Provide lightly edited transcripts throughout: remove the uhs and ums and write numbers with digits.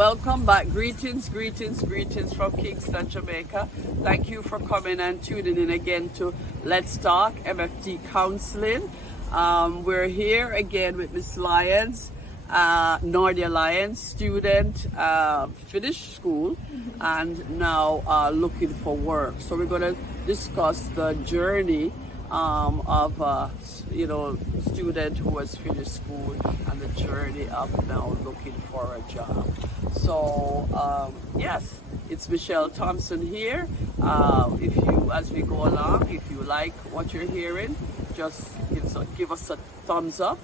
welcome back. Greetings, greetings, greetings from Kingston, Jamaica. Thank you for coming and tuning in again to Let's Talk MFT Counseling. We're here again with Miss Lyons, Nordia Lyons, student, finished school and now looking for work. So we're going to discuss the journey of student who has finished school and the journey of now looking for a job. So yes, it's Michelle Thompson here. If you, as we go along, if you like what you're hearing, just give us a thumbs up,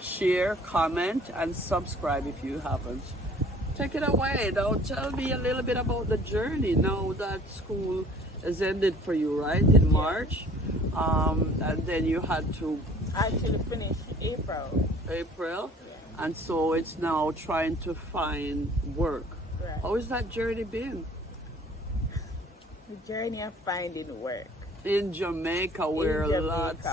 share, comment, and subscribe if you haven't. Take it away. Now tell me a little bit about the journey now that school has ended for you, right, in March. And then you had to actually finish April. Yeah. And so it's now trying to find work. Right. How has that journey been? The journey of finding work. In Jamaica, where lots,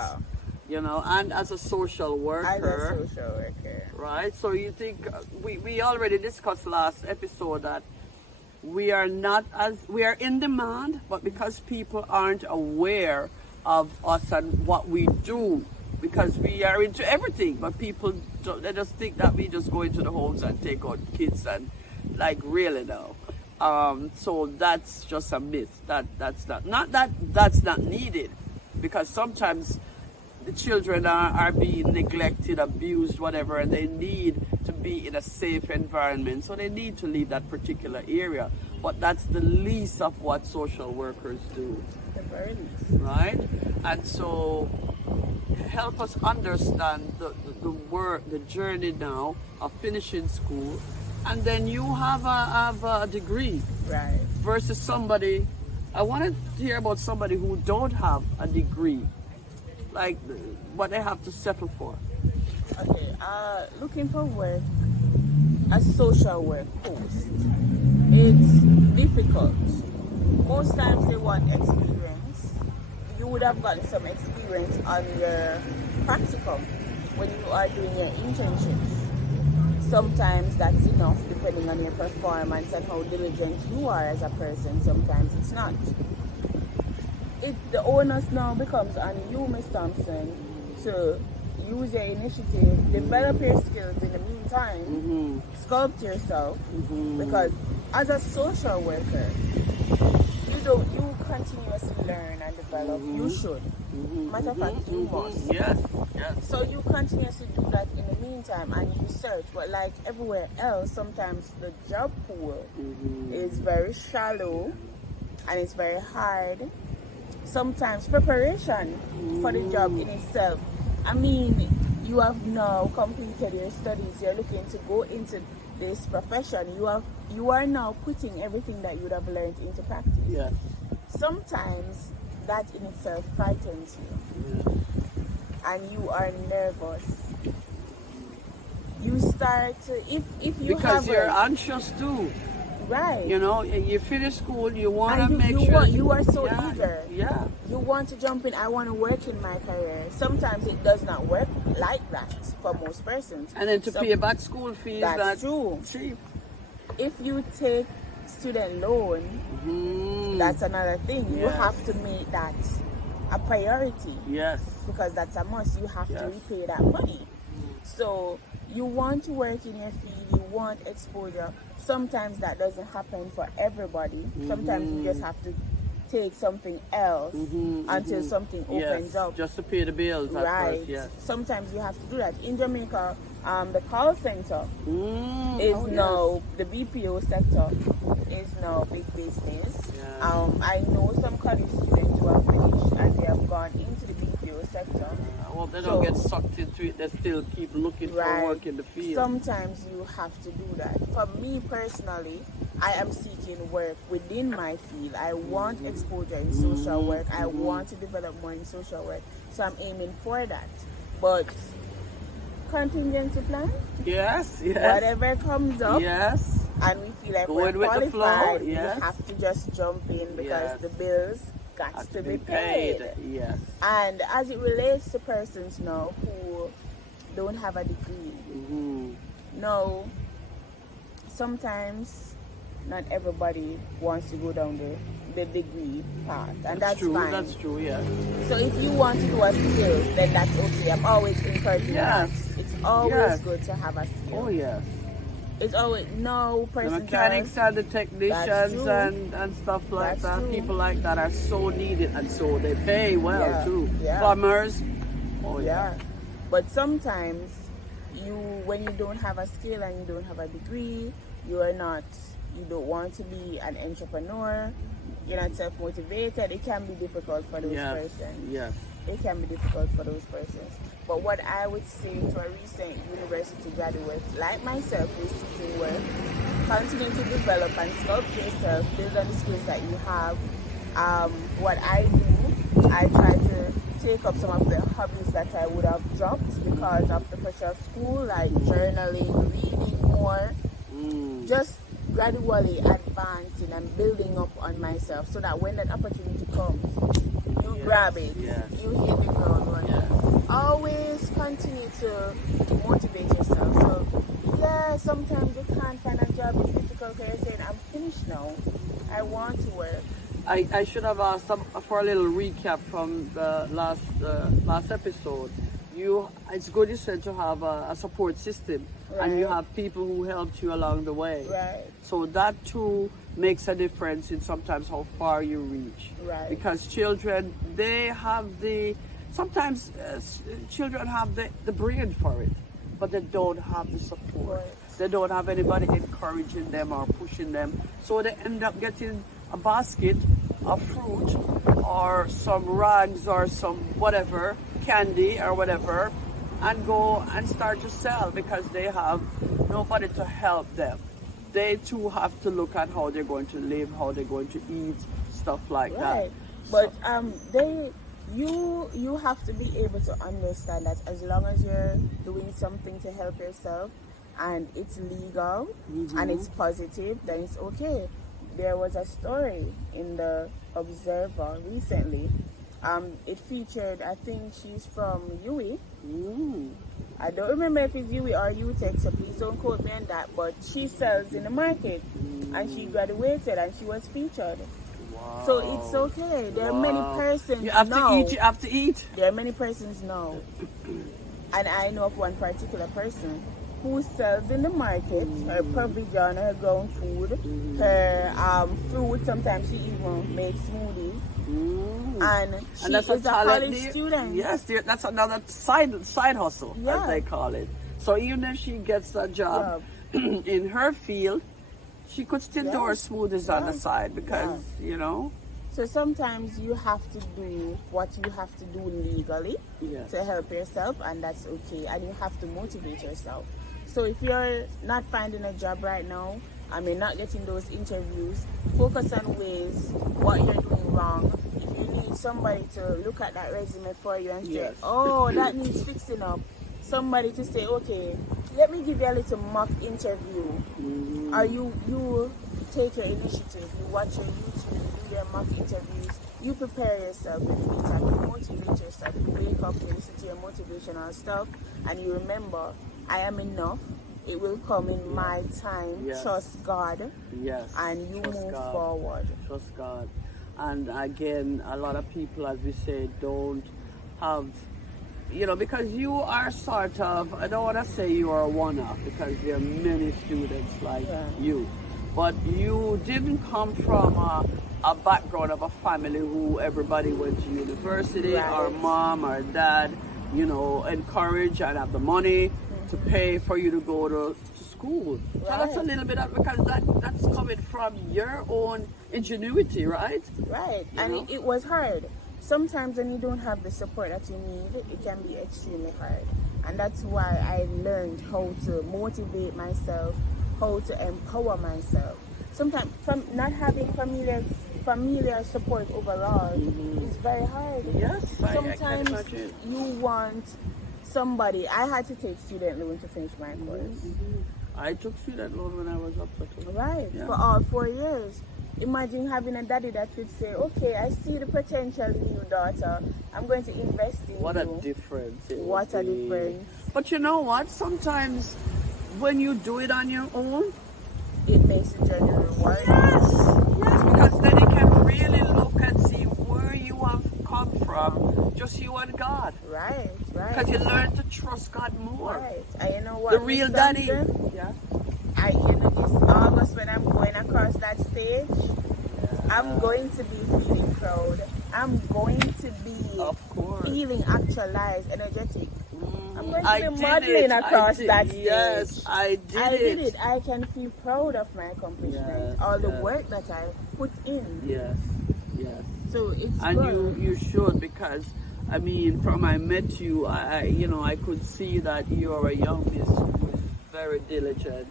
and as a social worker. As a social worker. Right? So you think, we already discussed last episode that we are in demand, but because people aren't aware of us and what we do, because we are into everything, but people they just think that we just go into the homes and take out kids and really now. So that's just a myth. That's not needed, because sometimes the children are being neglected, abused, whatever, and they need to be in a safe environment. So they need to leave that particular area. But that's the least of what social workers do. The very least. Right? And so help us understand the work, the journey now of finishing school, and then you have a degree. Right. Versus somebody, I want to hear about somebody who don't have a degree, like what they have to settle for. Okay, looking for work, a social work post, it's difficult. Most times they want experience. You would have gotten some experience on your practicum when you are doing your internships. Sometimes that's enough depending on your performance and how diligent you are as a person. Sometimes it's not. The onus now becomes on you, Ms. Thompson, to use your initiative, develop your skills in the meantime, sculpt yourself, because as a social worker, you continuously learn and develop. You should. Matter of fact, you must. Yes. So you continuously do that in the meantime, and you search. But like everywhere else, sometimes the job pool is very shallow and it's very hard. Sometimes preparation for the job in itself. I mean, you have now completed your studies. You're looking to go into this profession. You are now putting everything that you would have learned into practice. Yes. Sometimes that in itself frightens you, and you are nervous. You start to, if you because have you're anxious too. Right. You finish school, you want to and make sure you are so eager. Yeah. You want to jump in. I want to work in my career. Sometimes it does not work like that for most persons. And then to pay back school fees. That's true. Cheap. If you take student loan, that's another thing. You have to make that a priority. Yes. Because that's a must. You have to repay that money. So you want to work in your field. You want exposure. Sometimes that doesn't happen for everybody. Sometimes you just have to take something else until something opens up. Just to pay the bills. Right. First, yes. Sometimes you have to do that. In Jamaica, the call center is now, the BPO sector is now big business. Yeah. I know some college students who have finished and they have gone into the BPO sector. Well, they don't get sucked into it. They still keep looking for work in the field. Sometimes you have to do that. For me personally, I am seeking work within my field. I want exposure in social work. I want to develop more in social work. So I'm aiming for that. But contingency plan? Yes. Whatever comes up. Yes. And we feel like Going we're with the qualified. flow. Yes. We have to just jump in because the bills got to be paid. Yes. And as it relates to persons now who don't have a degree, no, sometimes not everybody wants to go down the degree path, and that's true. fine. That's true. Yeah. So if you want to do a skill, then that's okay. I'm always encouraging that. Yes. It's always Yes. good to have a skill. Oh yes. It's always no The person mechanics does. and the technicians true. and stuff like That's that. true. People like that are so needed, and so they pay well Yeah. too. Yeah. Plumbers. Oh Yeah. But sometimes when you don't have a skill and you don't have a degree, you don't want to be an entrepreneur, you're not self-motivated, it can be difficult for those Yes. persons. Yes. It can be difficult for those persons. But what I would say to a recent university graduate like myself who's seeking work, continue to develop and sculpt yourself, build on the skills that you have. What I do, I try to take up some of the hobbies that I would have dropped because of the pressure of school, like journaling, reading more, just gradually advancing and building up on myself so that when that opportunity comes, you grab it, Yes. you hit the ground running. Yes. Always continue to motivate yourself. So yeah, sometimes you can't find a job, it's difficult because you're saying, I'm finished now, I want to work. I should have asked for a little recap from the last episode. It's good you said to have a support system, and you Right. have people who helped you along the way. Right. So that too makes a difference in sometimes how far you reach. Right. Because children, they have sometimes children have the brain for it, but they don't have the support. Right. They don't have anybody encouraging them or pushing them. So they end up getting a basket of fruit or some rags or some whatever, candy or whatever, and go and start to sell because they have nobody to help them. They too have to look at how they're going to live, how they're going to eat, stuff like that. Right. But you have to be able to understand that as long as you're doing something to help yourself and it's legal and it's positive, then it's okay. There was a story in the Observer recently. It featured, I think she's from UWI. I don't remember if it's UWI or UTech, so please don't quote me on that. But she sells in the market, and she graduated, and she was featured. Wow. So it's okay. There are many persons You have now. to eat. You have to eat. There are many persons now, and I know of one particular person who sells in the market her provision, her ground food, her fruit. Sometimes she even makes smoothies. And she that's is a talent college student. Yes, that's another side hustle, as Yeah. they call it. So even if she gets a job in her field, she could still do her Yes. smoothies on the Yes. side because, So sometimes you have to do what you have to do legally Yes. to help yourself, and that's okay. And you have to motivate yourself. So if you're not finding a job right now, you're not getting those interviews, focus on ways what you're doing wrong. If you need somebody to look at that resume for you and say, Yes. oh, that needs fixing up. Somebody to say, okay, let me give you a little mock interview. Or you take your initiative, you watch your YouTube, you do your mock interviews, you prepare yourself in the meantime, you motivate yourself, you wake up, you listen to your motivational stuff, and you remember, I am enough. It will come in my time. Yes. Trust God. Yes. And you Trust move God. forward. Trust God. And again, a lot of people, as we say, don't have, because you are sort of, I don't want to say you are a one-off because there are many students like you. But you didn't come from a background of a family who everybody went to university, Right. or mom or dad, encourage and have the money to pay for you to go to school. Tell us a Right. little bit of, because that's coming from your own ingenuity, right? Right. You And know? it was hard. Sometimes when you don't have the support that you need, it can be extremely hard. And that's why I learned how to motivate myself, how to empower myself. Sometimes from not having familiar support overall is very hard. Yes, I can Sometimes imagine. you want somebody. I had to take student loan to finish my course. I took student loan when I was up to Right, Yeah. for all 4 years. Imagine having a daddy that could say, okay, I see the potential in you, daughter. I'm going to invest in What you. a difference it What would a be. difference. But you know what? Sometimes when you do it on your own, it makes the journey rewarding. Yes, because then you can really look and see where you have come from, just you and God. Right. Because you learn to trust God more. Right. And you know what? The real Miss daddy. Thompson? Yeah. This August when I'm going across that stage, I'm going to be feeling proud. I'm going to be Of course. feeling actualized, energetic. I'm going to I be did modeling it. across I did. that stage. Yes, I did it. I can feel proud of my accomplishment. All the work that I put in. Yes. So it's And good. you should, because I mean, from I met you, I could see that you are a young miss who is very diligent.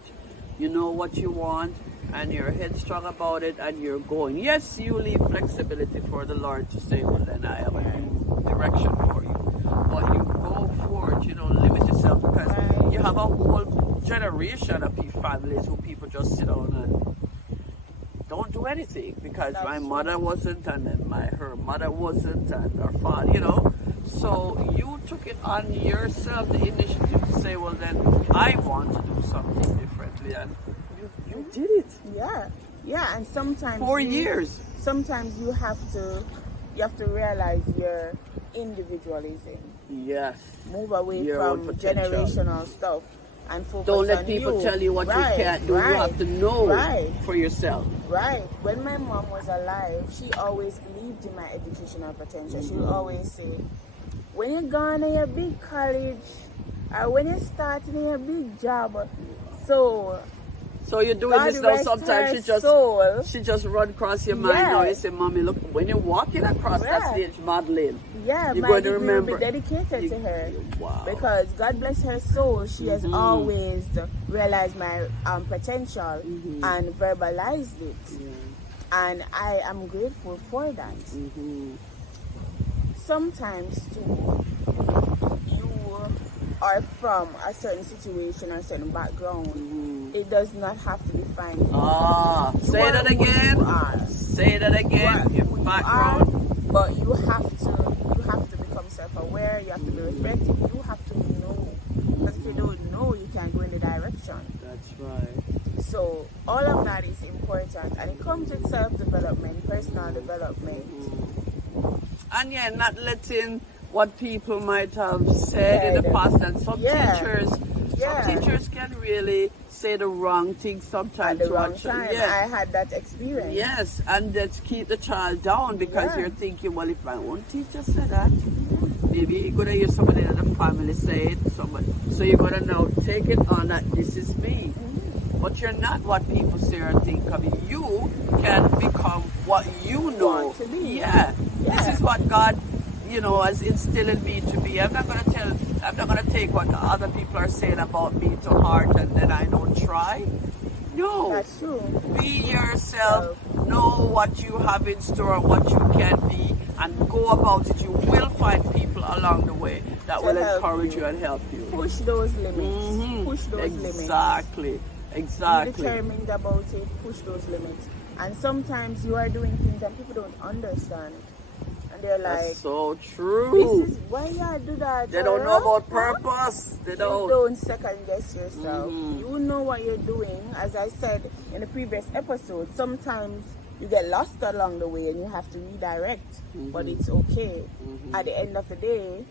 You know what you want, and you're headstrong about it, and you're going. Yes, you leave flexibility for the Lord to say, well, then I have a new direction for you. But you go forward, limit yourself, because you have a whole generation of families who people just sit down and don't do anything, because my mother wasn't, and then her mother wasn't, and her father, So you took it on yourself, the initiative to say, well, then I want to do something differently, and you did it. Yeah, and sometimes 4 years. Sometimes you have to realize your individualism. Yes. Move away Your own from potential. generational stuff and focus Don't let on people you. tell you what you can't do. You have to know for yourself. Right. When my mom was alive, she always believed in my educational potential. She would always say, when you're gone in your big college, or when you're starting in your big job, so you're doing God this now. rest Sometimes her she just run across your mind now. You say, Mommy, look, when you're walking across that stage modeling, yeah, you're my going to degree remember. will be dedicated to her. Wow. Because God bless her soul, she has always realized my potential and verbalized it. And I am grateful for that. Sometimes too, you are from a certain situation or a certain background. It does not have to define you. Say that again. Say that again. Your background. But you have to become self-aware. You have to be reflective. You have to know, because if you don't know, you can't go in the direction. That's right. So all of that is important, and it comes with self-development, personal development. And not letting what people might have said in the past, and some teachers can really say the wrong thing sometimes. At the wrong time. I had that experience. Yes, and let's keep the child down, because you're thinking, well, if my own teacher said that, maybe you're going to hear somebody in the family say it, so you're going to now take it on that this is me. But you're not what people say or think of you. You can become what you know. To be. This is what God, has instilled in me to be. I'm not going to take what other people are saying about me to heart, and then I don't try. No. That's true. Be yourself. Know what you have in store, what you can be, and go about it. You will find people along the way that will encourage you and help you. Push those limits. Push those limits. Exactly. Be determined about it. Push those limits. And sometimes you are doing things and people don't understand. And they're like, that's so true. This is why you do that. They don't know about purpose. They don't. You don't second guess yourself. You know what you're doing. As I said in the previous episode, sometimes you get lost along the way and you have to redirect. But it's okay. At the end of the day,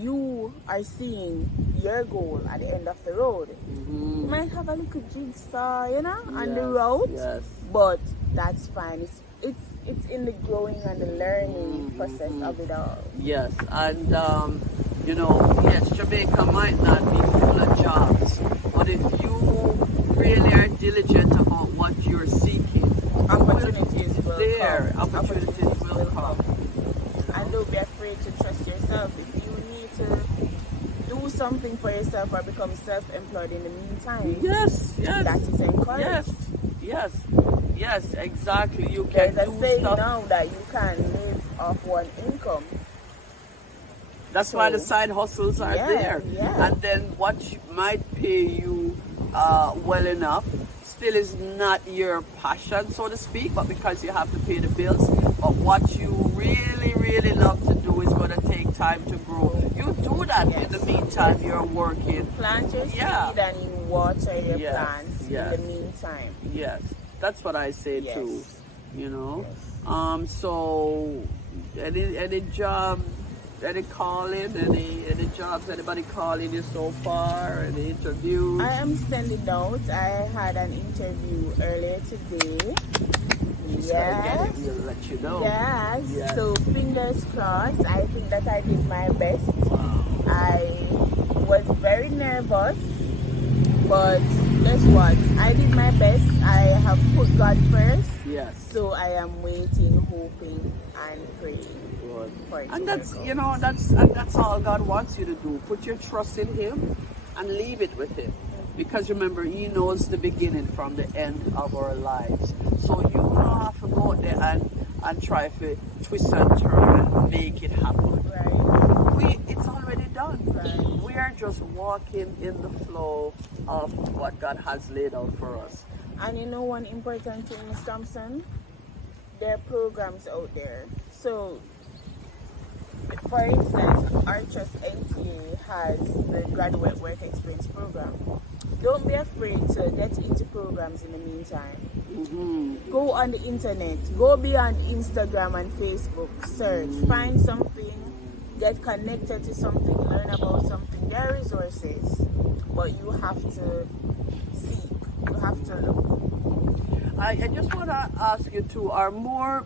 you are seeing your goal at the end of the road. You might have a little jigsaw, on the road, but that's fine. It's in the growing and the learning process of it all. Yes, and yes, Jamaica might not be full of jobs, but if you really are diligent about what you're seeking, opportunities will come. Opportunities will come. And don't be afraid to trust yourself. If you need to do something for yourself or become self-employed in the meantime, that is encouraged. Yes, exactly. You can There's do a saying stuff now that you can live off one income. That's why the side hustles are there. And then what might pay you well enough still is not your passion, so to speak, but because you have to pay the bills. But what you really, really love to do is going to take time to grow. You do that in the meantime you're working. Plant your seed and you water your plants. Yes. in the meantime. Yes, that's what I say Yes. too. You know, Yes. so any job, any calling, any jobs, anybody calling you so far, any interviews? I am standing out. I had an interview earlier today. Yes. We'll let you know. Yes. Yes. So fingers crossed. I think that I did my best. Wow. I was very nervous, but guess what? I did my best. I have put God first. Yes. So I am waiting, hoping, and praying Good. for it. And to that's, work you out. know, that's all God wants you to do. Put your trust in Him and leave it with Him. Because remember, He knows the beginning from the end of our lives. So you don't have to go out there and try to twist and turn and make it happen. Right. It's already done. Right. We are just walking in the flow of what God has laid out for us. And you know one important thing, Ms. Thompson? There are programs out there. So, for instance, our trust NTA has the Graduate Work Experience program. Don't be afraid to get into programs in the meantime. Mm-hmm. Go on the internet. Go beyond Instagram and Facebook. Search. Find something. Get connected to something. Learn about something. There are resources. But you have to seek. You have to look. I just want to ask you too, are more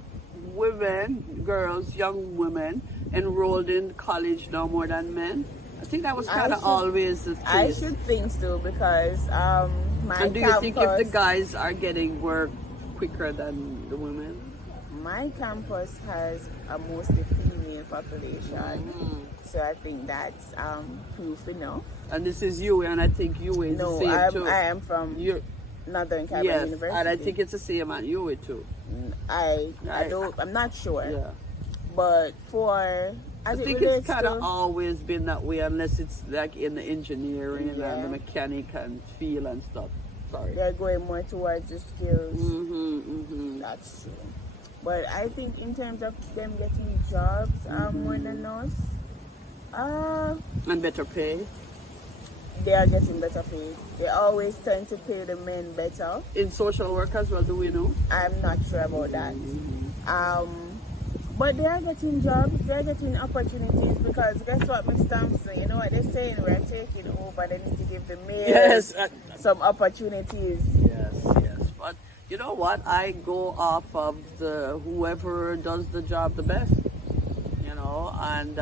women, girls, young women enrolled in college now more than men? I think that was kind of always the case. I should think so because my And do you campus, think if the guys are getting work quicker than the women? my campus has a mostly female population, so I think that's proof enough. And this is you, and I think you is No, the same too. I am from You're, Northern Carolina yes, University. and I think it's the same at you too. I'm not sure, Yeah. but for I as it think relates it's kind of to, always been that way, unless it's like in the engineering Yeah. and the mechanic and feel and stuff. Sorry. they're going more towards the skills. Mm-hmm. That's true. But I think in terms of them getting jobs more than us, And better pay. they are getting better paid. They always tend to pay the men better. In social work as well, do we know? I'm not sure about that. But they are getting jobs, they are getting opportunities because guess what, Miss Thompson? You know what they're saying? We're taking over. They need to give the males Yes. some opportunities. Yes, yes. But you know what? I go off of the whoever does the job the best. You know, and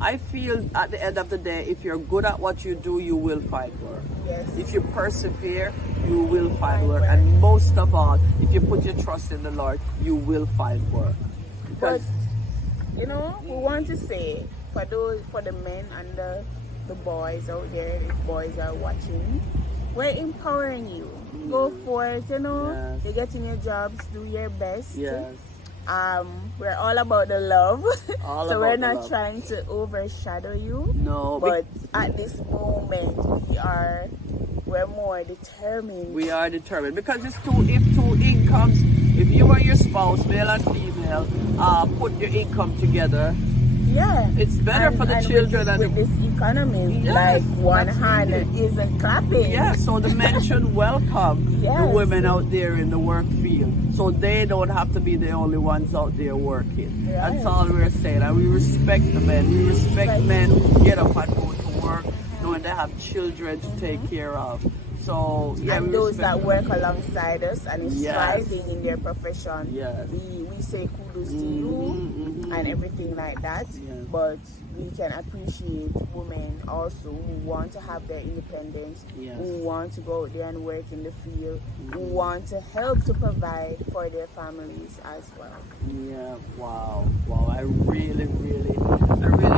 I feel at the end of the day, if you're good at what you do, you will find work. Yes. If you persevere, you will find work. And most of all, if you put your trust in the Lord, you will find work. But Because you know, we want to say for the men and the boys out there, if boys are watching, we're empowering you. Go for it, you know. Yes. You're getting your jobs, do your best. yes, We're all about the love. All so we're about the not love. trying to overshadow you. no, But at this moment we're more determined. we are determined because if two incomes, if you and your spouse, male and female, put your income together, Yeah. it's better for the and children with, and with this economy, Yes, like one that's hand needed. isn't clapping. yeah, so the men should welcome the Yes. women out there in the work field, so they don't have to be the only ones out there working. Right. That's all we're saying, and we respect the men. We respect Right. men who get up and go to work, knowing they have children to take care of. So yeah, And we those respect that work alongside us and is Yes. striving in their profession, Yes. we say kudos to you and everything like that. Yes. But we can appreciate women also who want to have their independence, Yes. who want to go out there and work in the field, who want to help to provide for their families as well. Yeah, wow. I really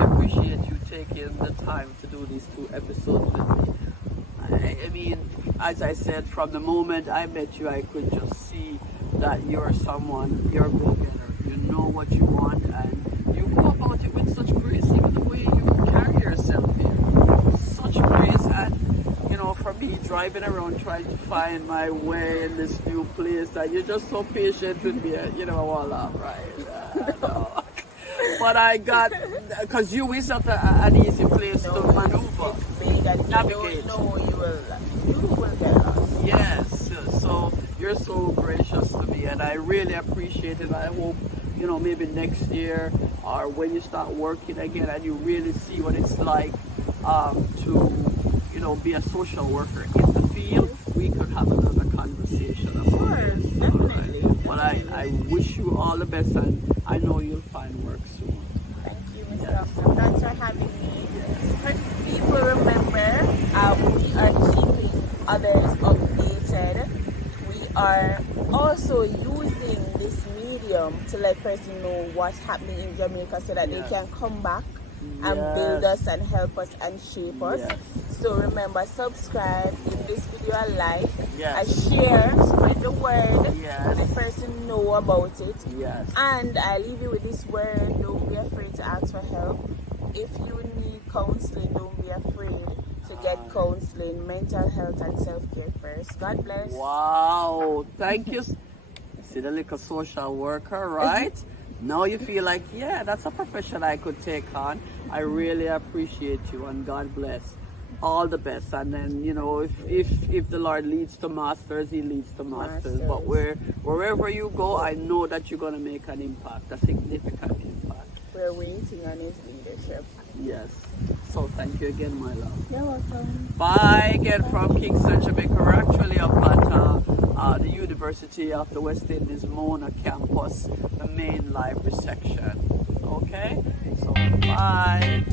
appreciate you taking the time to do these 2 episodes with me. I mean, as I said, from the moment I met you, I could just see that you're you're a go-getter. You know what you want, and you go about it with such grace, even the way you carry yourself here. Such grace, and you know, for me, driving around trying to find my way in this new place, and you're just so patient with me. You know, I want to laugh, right? No. But I got, because you is not an easy place to maneuver. It's big and you Navigate. don't know you will get lost. Yes, so you're so gracious to me, and I really appreciate it. I hope, maybe next year or when you start working again and you really see what it's like to, be a social worker in the field, we could have another conversation about it. Definitely. Right. But I wish you all the best, and I know you'll find work soon. Thank you, Mr. Yes. Doctor. Thanks for having me. For people remember, we are keeping others updated. We are also using this medium to let person know what's happening in Jamaica so that they can come back and build us and help us and shape us. Yes. So remember, subscribe, give this video a like, Yes. a share, spread the word, Yes. let person know about it. Yes. And I leave you with this word: don't be afraid to ask for help. If you need counseling, don't be afraid to get counseling. Mental health and self-care first. God bless. Wow, thank you. See the little social worker, right? Now you feel like, yeah, that's a profession I could take on. I really appreciate you, and God bless. All the best. And then, if the Lord leads to masters, he leads to masters. But wherever you go, I know that you're going to make an impact, a significant impact. We're waiting on his leadership. Yes. So thank you again, my love. You're welcome. Bye again from Kingston, Jamaica. We're actually up at the University of the West Indies Mona campus, the main library section. Okay? So bye.